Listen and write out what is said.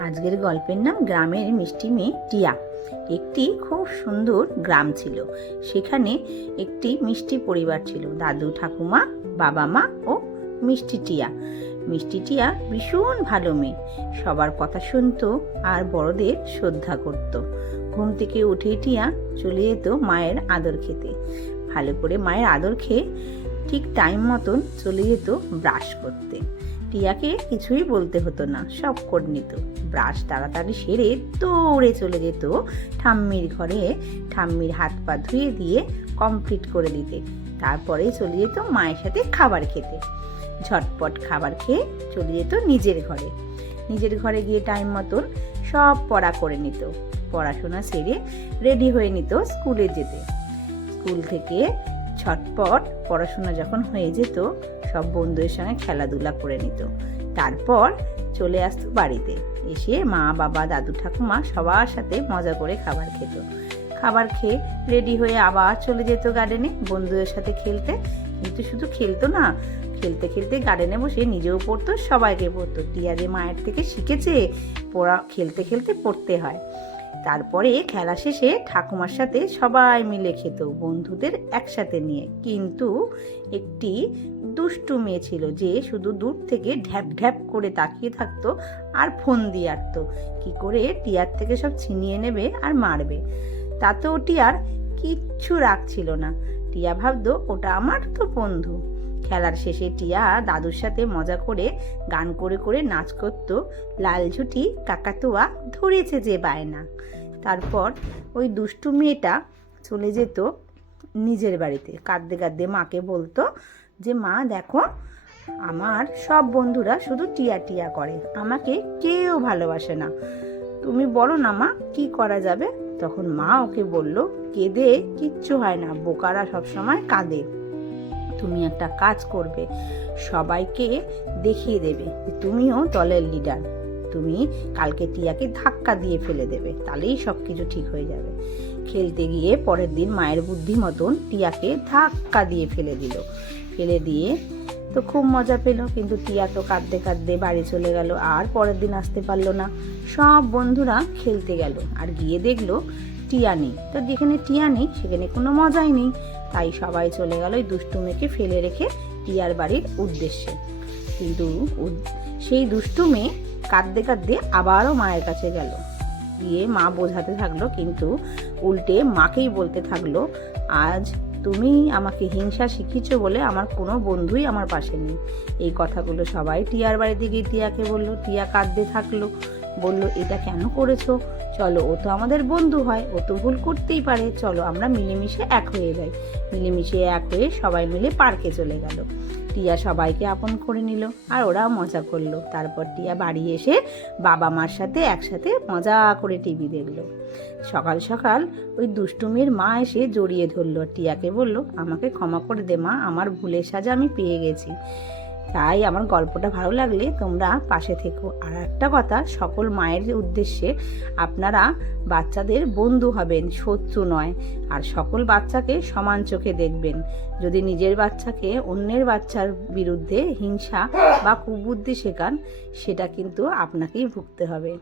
আজকের গল্পের নাম গ্রামের মিষ্টি মেয়ে টিয়া। একটি খুব সুন্দর গ্রাম ছিল। সেখানে একটি মিষ্টি পরিবার ছিল। দাদু ঠাকুমা, বাবা মা ও মিষ্টি টিয়া। মিষ্টি টিয়া ভীষণ ভালো মেয়ে। সবার কথা শুনতো আর বড়দের শ্রদ্ধা করত। ঘুম থেকে উঠে টিয়া চলে যেত মায়ের আদর খেতে। ভালো করে মায়ের আদর খেয়ে ঠিক টাইম মতন চলে যেত ব্রাশ করতে। টিয়াকে কিছুই বলতে হতো না, সব করে নিত। ব্রাশ তাড়াতাড়ি সেরে দৌড়ে চলে যেত ঠাম্মির ঘরে। ঠাম্মির হাত পা ধুয়ে দিয়ে কমপ্লিট করে দিতে তারপরে চলে যেত মায়ের সাথে খাবার খেতে। ঝটপট খাবার খেয়ে চলে যেত নিজের ঘরে। নিজের ঘরে গিয়ে টাইম মতন সব পড়া করে নিত। পড়াশোনা সেরে রেডি হয়ে নিত স্কুলে যেতে। স্কুল থেকে ছটপট পড়াশোনা যখন হয়ে যেত সব বন্ধুদের সঙ্গে খেলাধুলা করে নিত। তারপর চলে আসতো বাড়িতে। এসে মা, বাবা, দাদু, ঠাকুমা সবার সাথে মজা করে খাবার খেত। খাবার খেয়ে রেডি হয়ে আবার চলে যেত গার্ডেনে বন্ধুদের সাথে খেলতে। কিন্তু শুধু খেলতো না, খেলতে খেলতে গার্ডেনে বসে নিজেও পড়তো, সবাইকে পড়তো। টিয়া যে মায়ের থেকে শিখেছে, পড়া, খেলতে খেলতে পড়তে হয়। তারপরে খেলা শেষে ঠাকুমার সাথে সবাই মিলে খেত, বন্ধুদের একসাথে নিয়ে। কিন্তু একটি দুষ্টু মেয়ে ছিল যে শুধু দূর থেকে ঢ্যাপ ঢ্যাপ করে তাকিয়ে থাকতো আর ফোন দিয়ে আটতো। কি করে টিয়ার থেকে সব ছিনিয়ে নেবে আর মারবে? তাতেও টিয়ার কিচ্ছু রাগ ছিল না। টিয়া ভাবতো, ওটা আমার তো বন্ধু। খেলার শেষে টিয়া দাদুর সাথে মজা করে গান করে করে নাচ করত। লাল ঝুটি, কাকাতুয়া ধরেছে যে বায়না। তারপর ওই দুষ্টু মেয়েটা চলে যেত নিজের বাড়িতে। কাঁদতে কাঁদতে মাকে বলতো যে মা দেখো, আমার সব বন্ধুরা শুধু টিয়া টিয়া করে। আমাকে কেউ ভালোবাসে না। তুমি বলো না মা, কি করা যাবে? তখন মা ওকে বলল, কেঁদে কিচ্ছু হয় না, বোকারা সবসময় কাঁদে। তুমি একটা কাজ করবে, সবাইকে দেখিয়ে দেবে তুমিও দলের লিডার তুমি কালকে টিয়াকে ধাক্কা দিয়ে ফেলে দেবে, তাহলেই সব কিছু ঠিক হয়ে যাবে। খেলতে গিয়ে পরের দিন মায়ের বুদ্ধি মতন টিয়াকে ধাক্কা দিয়ে ফেলে দিল। ফেলে দিয়ে, তো খুব মজা পেল। কিন্তু টিয়া তো কাঁদতে কাঁদতে বাড়ি চলে গেল, আর পরের দিন আসতে পারল না। সব বন্ধুরা খেলতে গেল, আর গিয়ে দেখল টিয়া নেই। তো যেখানে টিয়া নেই, সেখানে কোনো মজাই নেই। তাই সবাই চলে গেল ওই দুষ্টু মেয়েকে ফেলে রেখে টিয়ার বাড়ির উদ্দেশ্যে। কিন্তু সেই দুষ্টু মেয়ে কাঁদতে কাঁদতে আবারও মায়ের কাছে গেল। গিয়ে মা বোঝাতে থাকল, কিন্তু উল্টে মাকেই বলতে থাকল, আজ তুমি আমাকে হিংসা শিখিয়েছ বলে আমার কোনো বন্ধুই আমার পাশে নেই। এই কথাগুলো সবাই টিয়ার বাড়িতে গিয়ে টিয়াকে বলল। টিয়া কাঁদতে থাকল। বলল, এটা কেন করেছ? চলো, ও তো আমাদের বন্ধু হয়, ও তো ভুল করতেই পারে। চলো, আমরা মিলেমিশে এক হয়ে যাই। মিলেমিশে এক হয়ে সবাই মিলে পার্কে চলে গেল। টিয়া সবাইকে আপন করে নিল আর ওরা মজা করল। তারপর টিয়া বাড়ি এসে বাবা মার সাথে একসাথে মজা করে টিভি দেখল। সকাল সকাল ওই দুষ্টুমির মা এসে জড়িয়ে ধরলো। টিয়াকে বলল, আমাকে ক্ষমা করে দে মা, আমার ভুলের সাজা আমি পেয়ে গেছি। তাই আমার গল্পটা ভালো লাগলে তোমরা পাশে থেকো। আর একটা কথা, সকল মায়ের উদ্দেশ্যে আপনারা বাচ্চাদের বন্ধু হবেন, শত্রু নয়। আর সকল বাচ্চাকে সমান চোখে দেখবেন। যদি নিজের বাচ্চাকে অন্যের বাচ্চার বিরুদ্ধে হিংসা বা কুবুদ্ধি শেখান, সেটা কিন্তু আপনাকেই ভুগতে হবে।